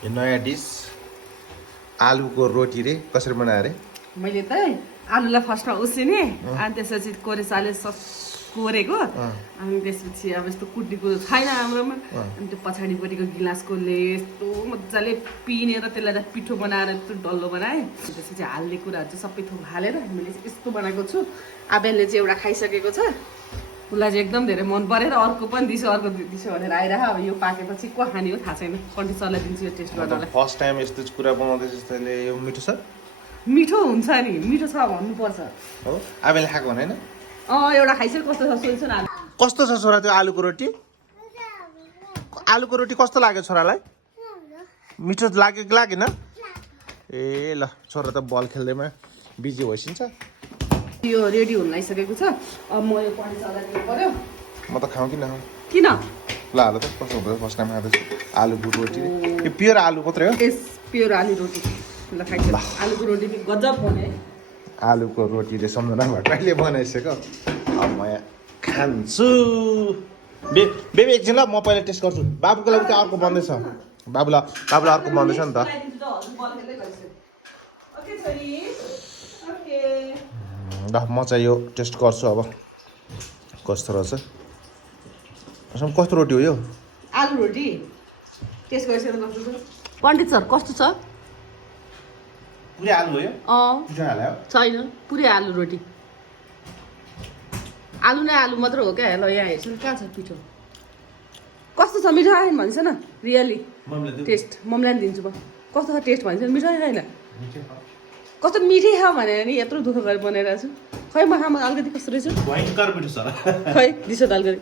यो नयाँ डिस आलुको रोटी रे कसरी बनायो रे मैले त आलुलाई फर्स्टमा उसिने अनि त्यसपछि कोरेसाले कोरेको अनि त्यसपछि अब यस्तो कुटीको छैन हाम्रोमा अनि त्यो पछाडिपट्टिको गिलासकोले यस्तो मजाले पिनेर त्यसलाई त पिठो बनाएर यस्तो डल्लो बनाएँ त्यसपछि हाल्ने कुराहरू चाहिँ सबै थोक हालेर मैले यस्तो बनाएको छु आबेलले चाहिँ एउटा खाइसकेको छ उसलाई चाहिँ एकदम धेरै मन परेर अर्को पनि दिसो भनेर आइरह अब यो पाकेपछि को खाने हो थाहा छैन कन्टी सरलाई दिन्छु यो टेस्ट गर्नलाई फर्स्ट टाइम यस्तो कुरा बनाउँदैछ त्यसले यो मिठो छ मिठो हुन्छ नि मिठो छ भन्नुपर्छ हो आबेले खाएको होइन एउटा खाइसक्यो कस्तो छ सोध्छु न कस्तो छ छोरा त्यो आलुको रोटी आलुको रोटी कस्तो लाग्यो छोरालाई मिठो लाग्यो कि लागेन ए ल छोरा त बल खेल्दैमा बिजी भइसिन्छ यो रेडी हुन लागिसकेको छ अब म यो पानी चलाइदिनु पर्यो म त खाउँ कि नखाउँ किन ल हाल त कस्तो हुँदैछ फर्स्ट टाइम खाँदैछु आलुको रोटी यो प्योर आलु मात्रै हो यस प्योर आलु रोटी ल खाइसक्यो आलुको रोटी पनि गजब बने आलुको रोटी रे सम्झना भट्टराईले बनाइसक्यो अब म यहाँ खान्छु बेबी एकछिन ल म पहिला टेस्ट गर्छु बाबुको लागि त अर्को बन्दैछ बाबुलाई अर्को बन्दैछ नि त ल म चाहिँ यो टेस्ट गर्छु अब कस्तो रहेछ कस्तो रोटी हो यो आलु रोटी टेस्ट गरिसकेर कस्तो छ पण्डित सर कस्तो छ पुरै आलु हो यो पिठो हाल्यो छैन पुरै आलु रोटी आलु नै आलु मात्र हो क्या ल यहाँ हेर्छु नि कहाँ छ पिठो कस्तो छ मिठो आएन भन्छ न रियली टेस्ट मम्मीलाई पनि दिन्छु म कस्तो छ टेस्ट भन्छ मिठो आएन कस्तो मिठै छ भनेर नि यत्रो दुःख गरेर बनाइरहेको छु खै म खामा अलिकति कस्तो रहेछ भयङ्कर मिठो छ खै दिसो दाल गरी